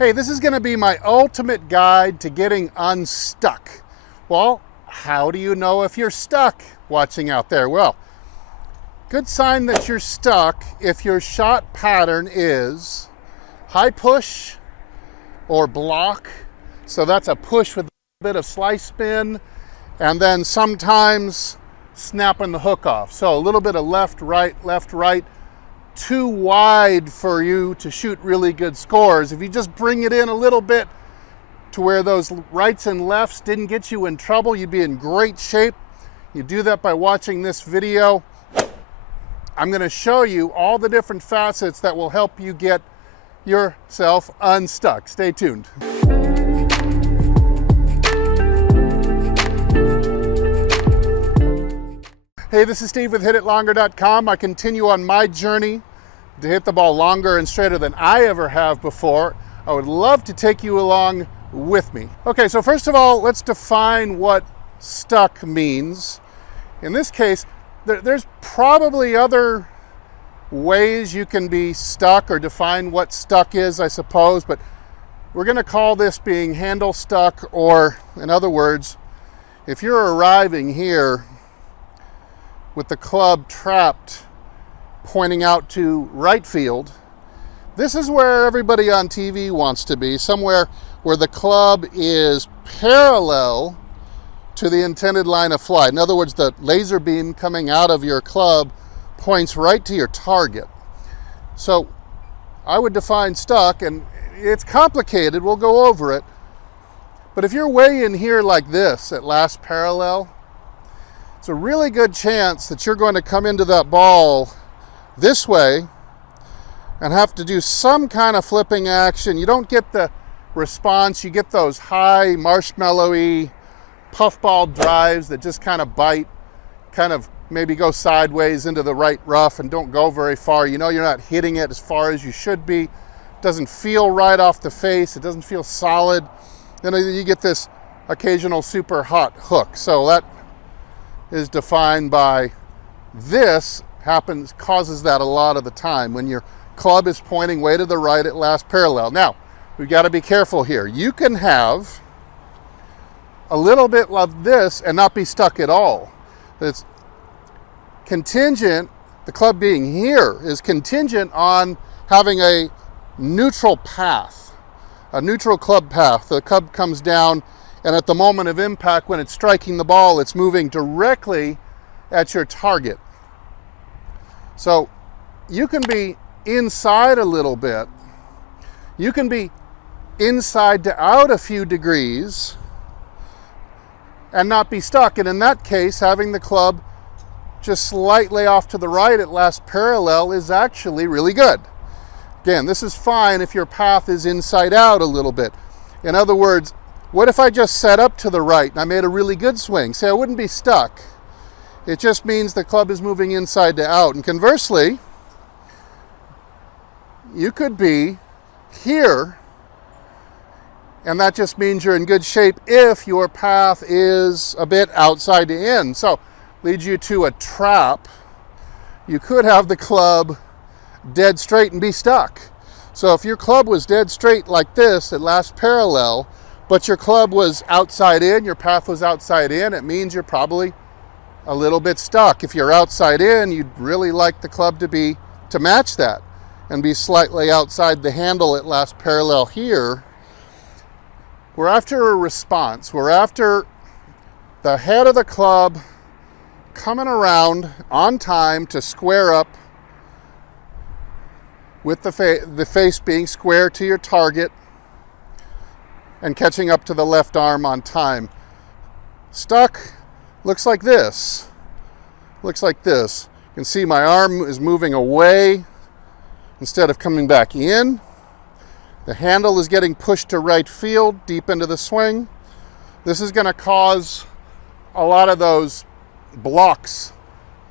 Hey, this is going to be my ultimate guide to getting unstuck. Well, how do you know if you're stuck watching out there? Well, good sign that you're stuck if your shot pattern is high push or block. So that's a push with a bit of slice spin, and then sometimes snapping the hook off. So a little bit of left, right, too wide for you to shoot really good scores. If you just bring it in a little bit to where those rights and lefts didn't get you in trouble, you'd be in great shape. You do that by watching this video. I'm going to show you all the different facets that will help you get yourself unstuck. Stay tuned. Hey, this is Steve with HitItLonger.com. I continue on my journey to hit the ball longer and straighter than I ever have before. I would love to take you along with me. Okay, so first of all, let's define what stuck means. In this case, there's probably other ways you can be stuck or define what stuck is, I suppose, but we're going to call this being handle stuck, or in other words, if you're arriving here with the club trapped pointing out to right field, this is where everybody on TV wants to be, somewhere where the club is parallel to the intended line of flight. In other words, the laser beam coming out of your club points right to your target. So I would define stuck, and it's complicated, we'll go over it, but if you're way in here like this at last parallel, it's a really good chance that you're going to come into that ball this way and have to do some kind of flipping action. You don't get the response, you get those high marshmallowy puffball drives that just kind of bite, kind of maybe go sideways into the right rough and don't go very far. You know you're not hitting it as far as you should be. It doesn't feel right off the face. It doesn't feel solid. Then you get this occasional super hot hook. So that is defined by this causes that a lot of the time when your club is pointing way to the right at last parallel. Now, we've got to be careful here. You can have a little bit of this and not be stuck at all. It's contingent, the club being here is contingent on having a neutral path, a neutral club path. The club comes down, and at the moment of impact, when it's striking the ball, it's moving directly at your target. So you can be inside a little bit. You can be inside to out a few degrees and not be stuck. And in that case, having the club just slightly off to the right at last parallel is actually really good. Again, this is fine if your path is inside out a little bit. In other words, what if I just set up to the right and I made a really good swing? Say, I wouldn't be stuck. It just means the club is moving inside to out. And conversely, you could be here, and that just means you're in good shape if your path is a bit outside to in. So, leads you to a trap. You could have the club dead straight and be stuck. So if your club was dead straight like this at last parallel, but your club was outside in, your path was outside in, it means you're probably a little bit stuck. If you're outside in, you'd really like the club to match that and be slightly outside the handle at last parallel here. We're after a response. We're after the head of the club coming around on time to square up with the face being square to your target and catching up to the left arm on time. Stuck looks like this. Looks like this. You can see my arm is moving away instead of coming back in. The handle is getting pushed to right field, deep into the swing. This is going to cause a lot of those blocks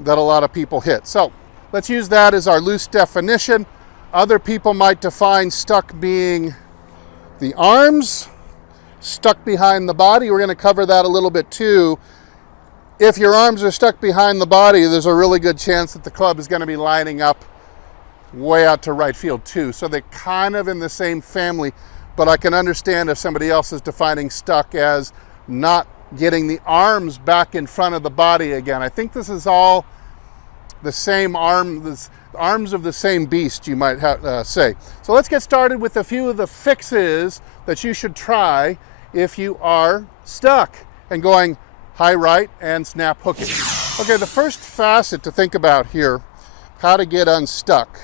that a lot of people hit. So let's use that as our loose definition. Other people might define stuck being the arms, stuck behind the body. We're going to cover that a little bit too. If your arms are stuck behind the body, there's a really good chance that the club is going to be lining up way out to right field too. So they're kind of in the same family, but I can understand if somebody else is defining stuck as not getting the arms back in front of the body again. I think this is all the same arms of the same beast, you might say. So let's get started with a few of the fixes that you should try if you are stuck and going high right and snap hooking. Okay, the first facet to think about here, how to get unstuck.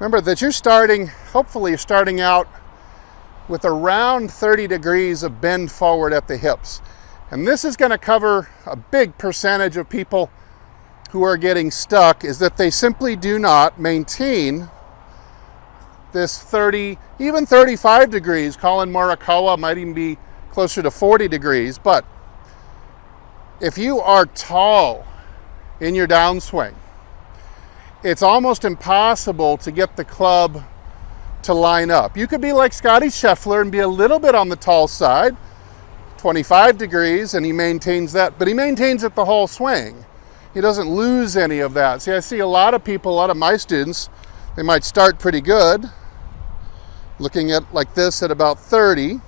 Remember that hopefully you're starting out with around 30 degrees of bend forward at the hips. And this is going to cover a big percentage of people who are getting stuck, is that they simply do not maintain this 30, even 35 degrees. Colin Morikawa might even be closer to 40 degrees. But if you are tall in your downswing, it's almost impossible to get the club to line up. You could be like Scotty Scheffler and be a little bit on the tall side, 25 degrees, and he maintains that, but he maintains it the whole swing. He doesn't lose any of that. See, I see a lot of people, a lot of my students, they might start pretty good, looking at like this at about 30,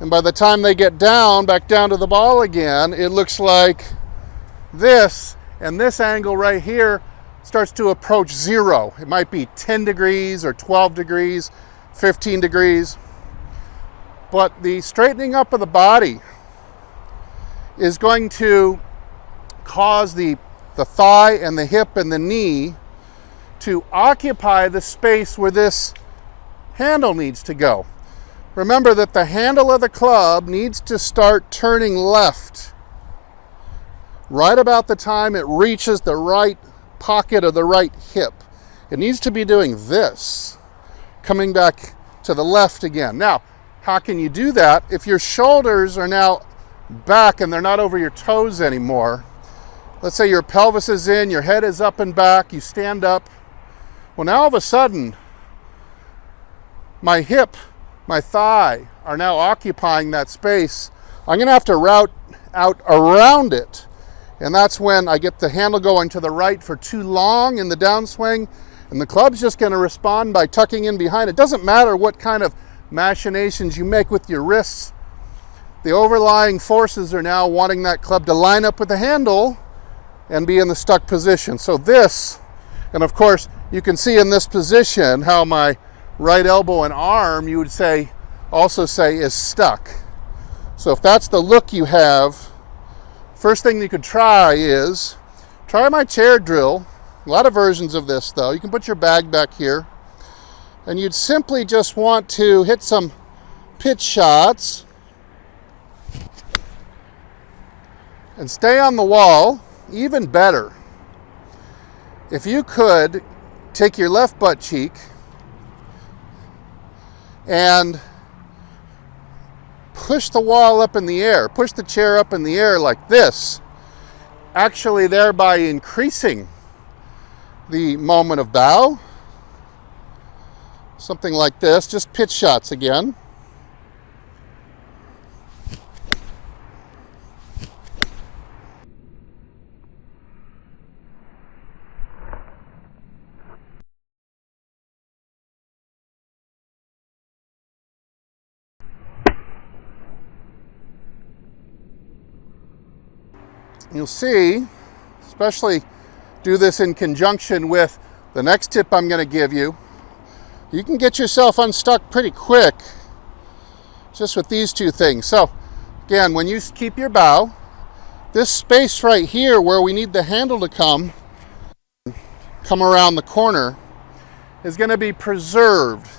and by the time they get back down to the ball again, it looks like this, and this angle right here starts to approach zero. It might be 10 degrees or 12 degrees, 15 degrees. But the straightening up of the body is going to cause the thigh and the hip and the knee to occupy the space where this handle needs to go. Remember that the handle of the club needs to start turning left right about the time it reaches the right pocket of the right hip. It needs to be doing this, coming back to the left again. Now, how can you do that if your shoulders are now back and they're not over your toes anymore? Let's say your pelvis is in, your head is up and back, you stand up. Well, now all of a sudden, my hip, my thigh are now occupying that space. I'm going to have to route out around it. And that's when I get the handle going to the right for too long in the downswing, and the club's just going to respond by tucking in behind. It doesn't matter what kind of machinations you make with your wrists. The overlying forces are now wanting that club to line up with the handle and be in the stuck position. So this, and of course, you can see in this position how my right elbow and arm, you would also say is stuck. So if that's the look you have, first thing you could try is, try my chair drill. A lot of versions of this though. You can put your bag back here, and you'd simply just want to hit some pitch shots and stay on the wall. Even better, if you could take your left butt cheek and push the wall up in the air, push the chair up in the air like this, actually thereby increasing the moment of bow. Something like this, just pitch shots again. You'll see, especially do this in conjunction with the next tip I'm going to give you. You can get yourself unstuck pretty quick just with these two things. So again, when you keep your bow, this space right here where we need the handle to come around the corner is going to be preserved.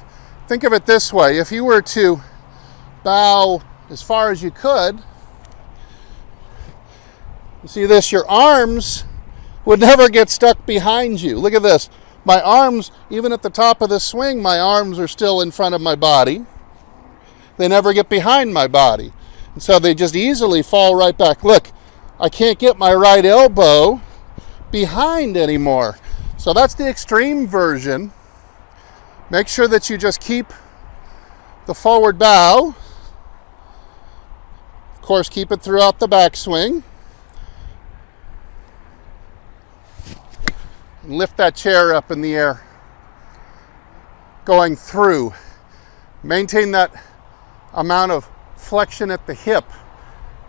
Think of it this way. If you were to bow as far as you could, you see this, your arms would never get stuck behind you. Look at this. My arms, even at the top of the swing, my arms are still in front of my body. They never get behind my body. And so they just easily fall right back. Look, I can't get my right elbow behind anymore. So that's the extreme version. Make sure that you just keep the forward bow. Of course, keep it throughout the backswing. And lift that chair up in the air, going through. Maintain that amount of flexion at the hip,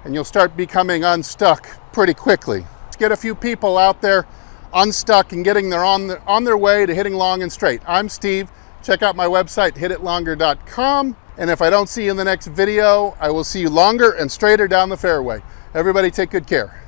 and you'll start becoming unstuck pretty quickly. Let's get a few people out there unstuck and getting on their way to hitting long and straight. I'm Steve. Check out my website, hititlonger.com. And if I don't see you in the next video, I will see you longer and straighter down the fairway. Everybody take good care.